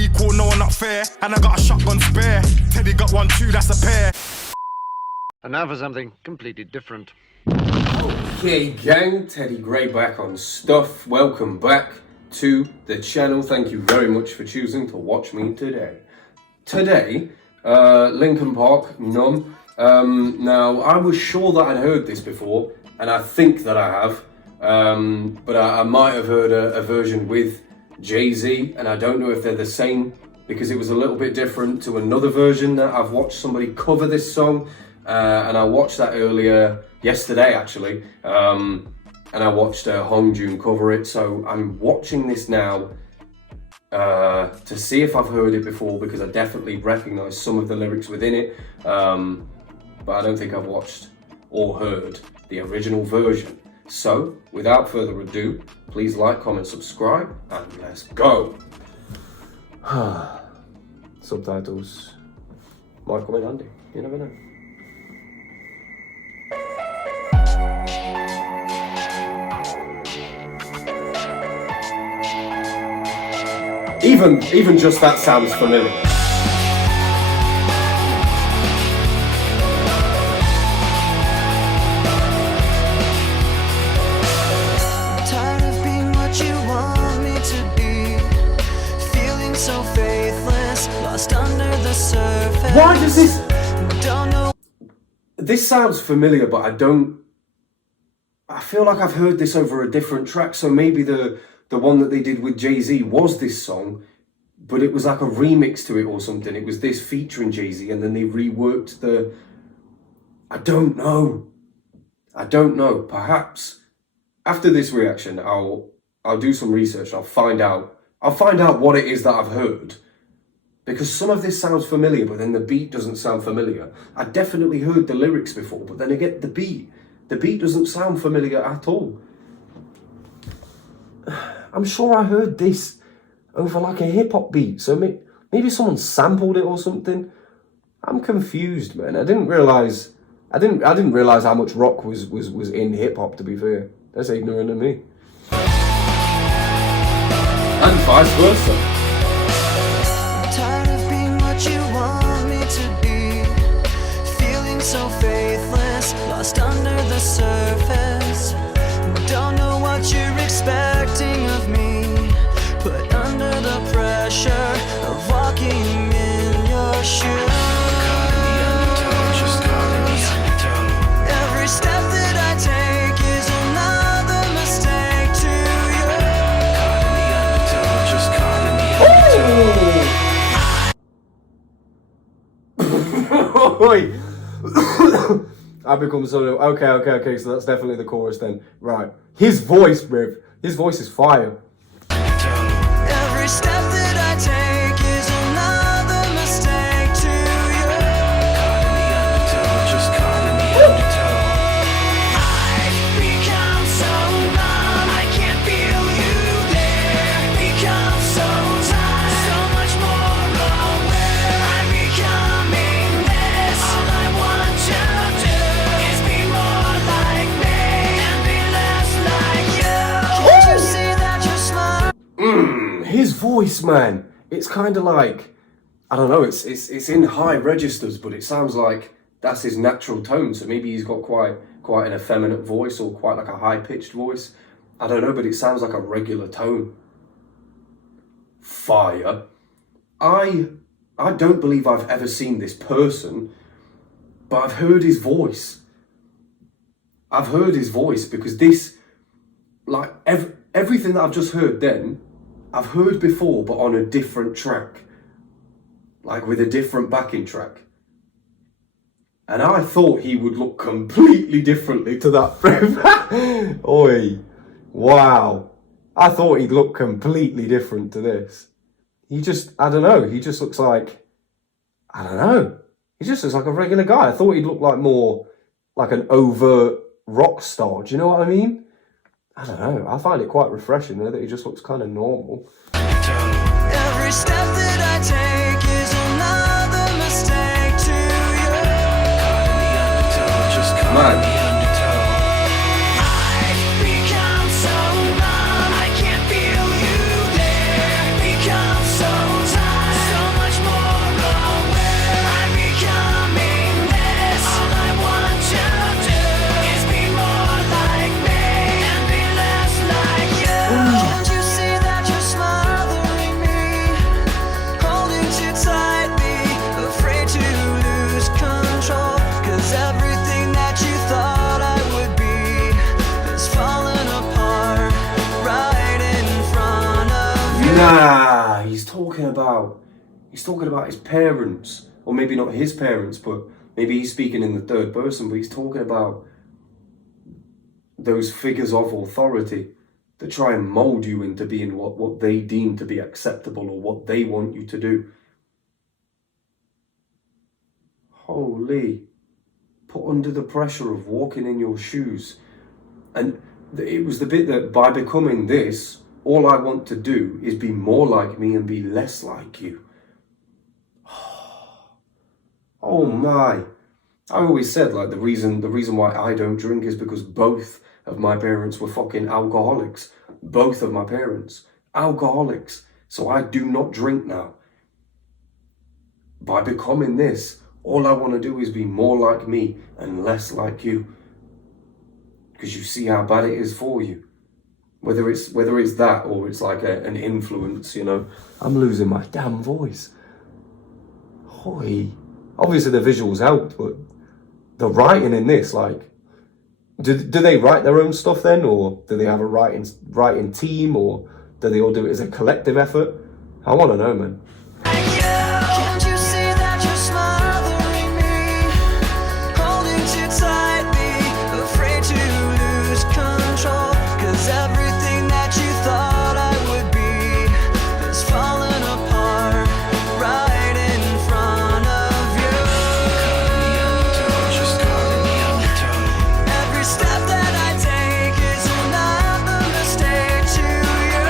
equal, no, not fair. And I got a shotgun spare. Teddy got one too, that's a pair. And now for something completely different. Okay, gang, Teddy Gray back on Stuff. Welcome back to the channel. Thank you very much for choosing to watch me today. Today, Linkin Park, Numb. Now, I was sure that I'd heard this before, and I think that I have, but I might have heard a version with Jay-Z, and I don't know if they're the same, because it was a little bit different to another version that I've watched somebody cover this song, and I watched that yesterday actually, and I watched Hong Jun cover it, so I'm watching this now to see if I've heard it before, because I definitely recognise some of the lyrics within it, but I don't think I've watched or heard the original version. So, without further ado, please like, comment, subscribe, and let's go! Subtitles might come in handy, you never know. Even just that sounds familiar. Tired of being what you want me to be, feeling so faithless, lost under the surface. Why does this? Don't know. This sounds familiar, but I feel like I've heard this over a different track. So maybe the one that they did with Jay-Z was this song, but it was like a remix to it or something. It was this featuring Jay-Z, and then they reworked the... I don't know. Perhaps after this reaction, I'll do some research. I'll find out what it is that I've heard, because some of this sounds familiar, but then the beat doesn't sound familiar. I definitely heard the lyrics before, but then again, the beat doesn't sound familiar at all. I'm sure I heard this over like a hip-hop beat, so maybe someone sampled it or something. I'm confused, man. I didn't realize how much rock was in hip-hop, to be fair. That's ignorant of me. And vice versa. Tired of being what you want me to be, feeling so faithless, lost under the surface. Don't know what you're expecting of me, put under the pressure of walking in your shoes. Every step that I take is another mistake to you. Oi. I become so... Okay, so that's definitely the chorus then. Right. His voice, bruv. His voice is fire. Every step that I take is another mistake to you. I've become so numb, I can't feel you there. Become so tired, so much more aware. I'm becoming this. All I want to do is be more like me and be less like you. Can't you see that you're smart? His voice, man. It's kind of like, I don't know, it's in high registers, but it sounds like that's his natural tone. So maybe he's got quite an effeminate voice, or quite like a high-pitched voice. I don't know, but it sounds like a regular tone. Fire. I don't believe I've ever seen this person, but I've heard his voice. I've heard his voice, because this, like, everything that I've just heard then, I've heard before, but on a different track. Like with a different backing track. And I thought he would look completely differently to that. Oi. Wow. I thought he'd look completely different to this. I don't know, he just looks like, I don't know. He just looks like a regular guy. I thought he'd look like more like an overt rock star. Do you know what I mean? I don't know. I find it quite refreshing though that he just looks kind of normal. Every step that I take is another mistake to you. Man. I've become so numb, I can't feel you there. Become so tired. Nah, he's talking about his parents, or maybe not his parents, but maybe he's speaking in the third person, but he's talking about those figures of authority that try and mold you into being what they deem to be acceptable or what they want you to do. Holy, put under the pressure of walking in your shoes. And it was the bit that by becoming this, all I want to do is be more like me and be less like you. Oh my. I always said, like, the reason why I don't drink is because both of my parents were fucking alcoholics. Both of my parents. Alcoholics. So I do not drink now. By becoming this, all I want to do is be more like me and less like you. Because you see how bad it is for you. Whether it's that or it's like an influence, you know. I'm losing my damn voice. Hoy. Obviously the visuals helped, but the writing in this, like, do they write their own stuff then, or do they have a writing team, or do they all do it as a collective effort? I want to know, man. Can't you see that you're smothering me? Holding too tightly, afraid to lose control. 'Cause everything that you thought I would be has fallen apart right in front of you. Every step that I take is another mistake to you.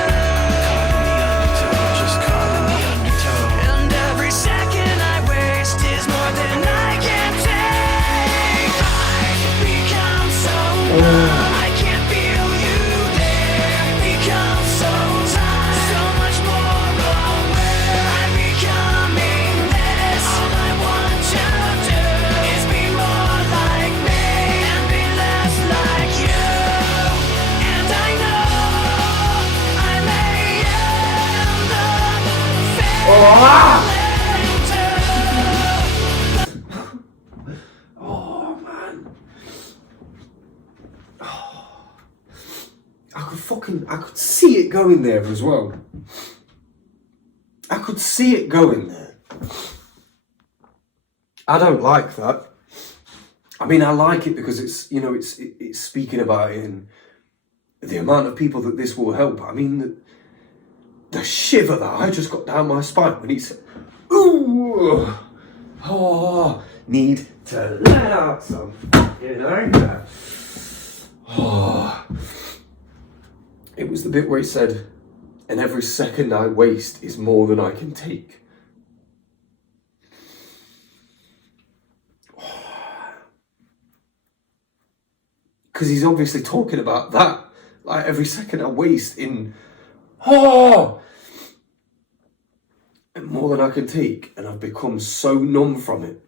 And every second I waste is more than I can take. I've become so numb, I can't feel you there. Become so tired, so much more aware. I'm becoming less. All I want to do is be more like me and be less like you. And I know I may end up Oh man. I could see it going there as well. I could see it going there. I don't like that. I mean, I like it because it's, you know, it's speaking about it and the amount of people that this will help. I mean, the shiver that I just got down my spine when he said, ooh, oh, need to let out some fucking anger. Oh. It was the bit where he said, and every second I waste is more than I can take. Because he's obviously talking about that. Like, every second I waste in, and more than I can take. And I've become so numb from it.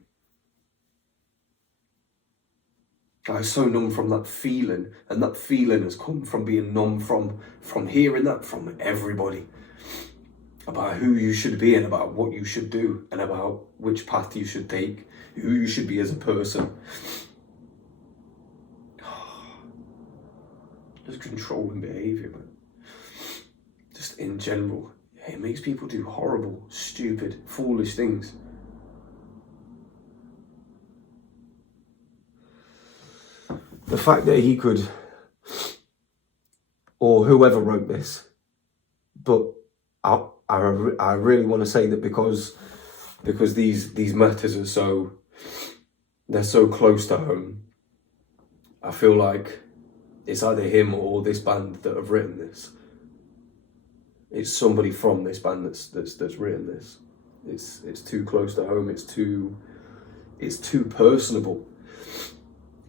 I'm so numb from that feeling, and that feeling has come from being numb from hearing that from everybody about who you should be and about what you should do and about which path you should take, who you should be as a person. Just controlling behaviour, man. Just in general, it makes people do horrible, stupid, foolish things. The fact that he could, or whoever wrote this, but I really want to say that because these matters are they're so close to home, I feel like it's either him or this band that have written this. It's somebody from this band that's written this. It's too close to home. It's too personable.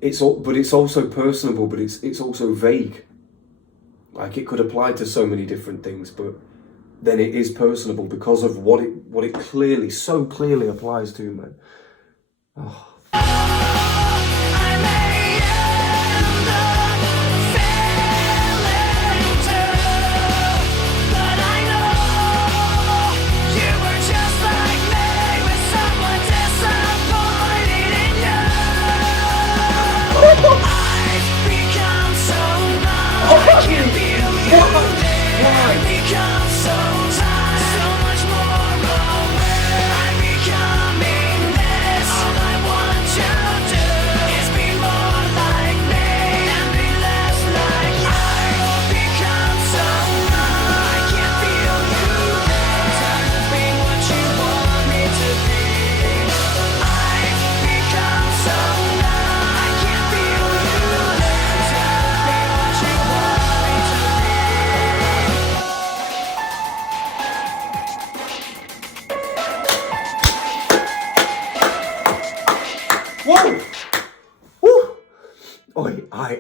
But it's also personable, but it's also vague. Like, it could apply to so many different things, but then it is personable because of what it so clearly applies to, man. Oh. I can't feel you there. Become so tired.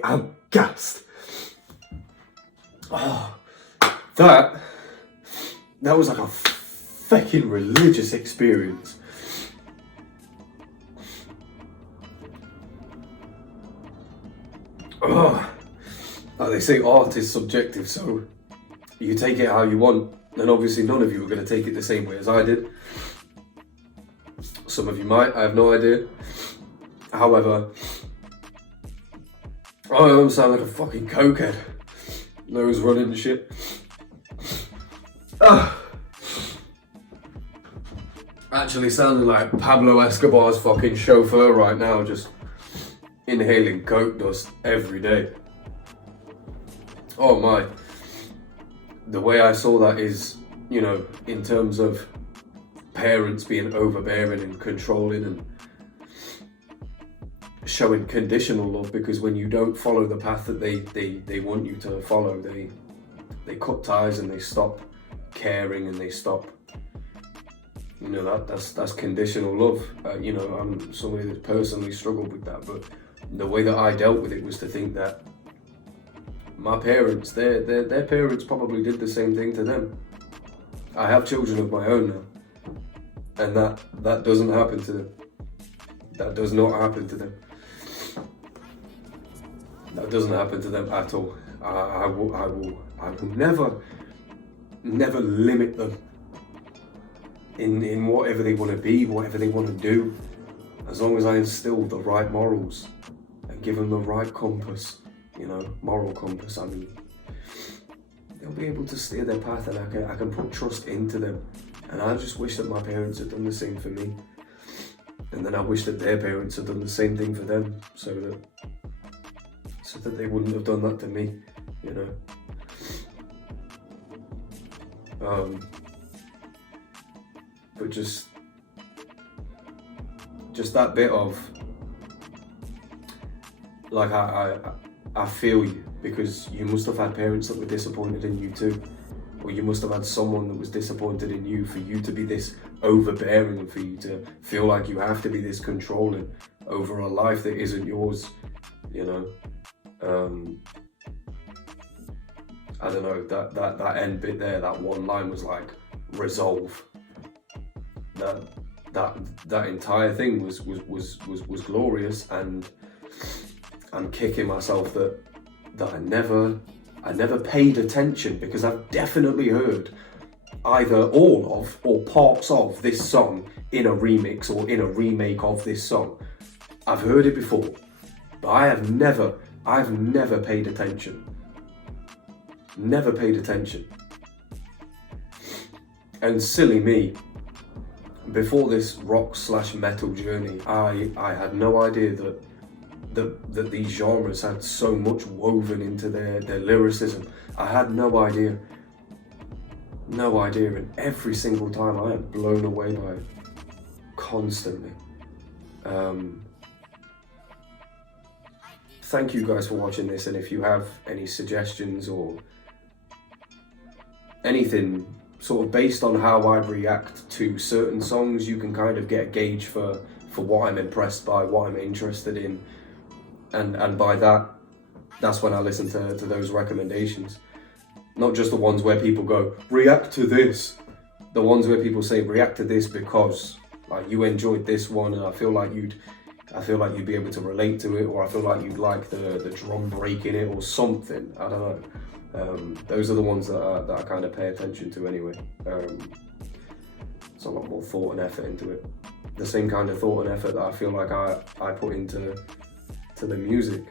I am gassed. Oh, that was like a fucking religious experience. Oh, like they say, art is subjective, so you take it how you want, and obviously none of you are going to take it the same way as I did. Some of you might, I have no idea. However, I don't sound like a fucking cokehead. Nose running and shit. Actually sounding like Pablo Escobar's fucking chauffeur right now, just inhaling coke dust every day. Oh my. The way I saw that is, you know, in terms of parents being overbearing and controlling and showing conditional love, because when you don't follow the path that they want you to follow, they cut ties and they stop caring and they stop, you know, that's conditional love. You know, I'm somebody that's personally struggled with that, but the way that I dealt with it was to think that my parents, their parents probably did the same thing to them. I have children of my own now, and that doesn't happen to them. That does not happen to them. That doesn't happen to them at all. I will never limit them in whatever they want to be, whatever they want to do, as long as I instill the right morals and give them the right compass, you know, moral compass. I mean, they'll be able to steer their path, and I can put trust into them. And I just wish that my parents had done the same for me. And then I wish that their parents had done the same thing for them, so that they wouldn't have done that to me, you know. But just that bit of, like, I feel you, because you must have had parents that were disappointed in you too. Or you must have had someone that was disappointed in you for you to be this overbearing and for you to feel like you have to be this controlling over a life that isn't yours, you know. I don't know, that end bit there, that one line was like, resolve. That entire thing was glorious, and I'm kicking myself that I never paid attention, because I've definitely heard either all of or parts of this song in a remix or in a remake of this song. I've heard it before, but I've never paid attention. Never paid attention. And silly me, before this rock/metal journey, I had no idea that these genres had so much woven into their lyricism. I had no idea. No idea, and every single time I am blown away by it, constantly. Thank you guys for watching this, and if you have any suggestions or anything sort of based on how I react to certain songs, you can kind of get a gauge for what I'm impressed by, what I'm interested in, and by that's when I listen to those recommendations. Not just the ones where people go, react to this. The ones where people say, react to this because, like, you enjoyed this one and I feel like you'd be able to relate to it, or I feel like you'd like the drum break in it or something. I don't know. Those are the ones that I kind of pay attention to anyway. It's a lot more thought and effort into it. The same kind of thought and effort that I feel like I put into the music.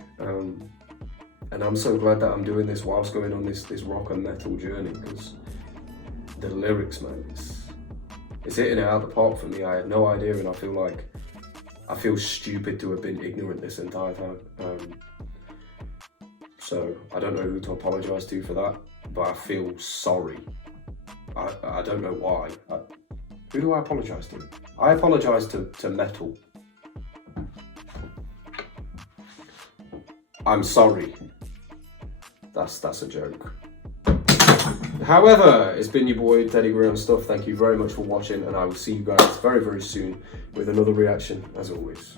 And I'm so glad that I'm doing this whilst going on this rock and metal journey, because the lyrics, man, it's hitting it out the park for me. I had no idea, and I feel stupid to have been ignorant this entire time. So I don't know who to apologise to for that, but I feel sorry. I don't know why. Who do I apologise to? I apologise to metal. I'm sorry. That's a joke. However, it's been your boy Teddy Gray on Stuff. Thank you very much for watching, and I will see you guys very, very soon with another reaction, as always.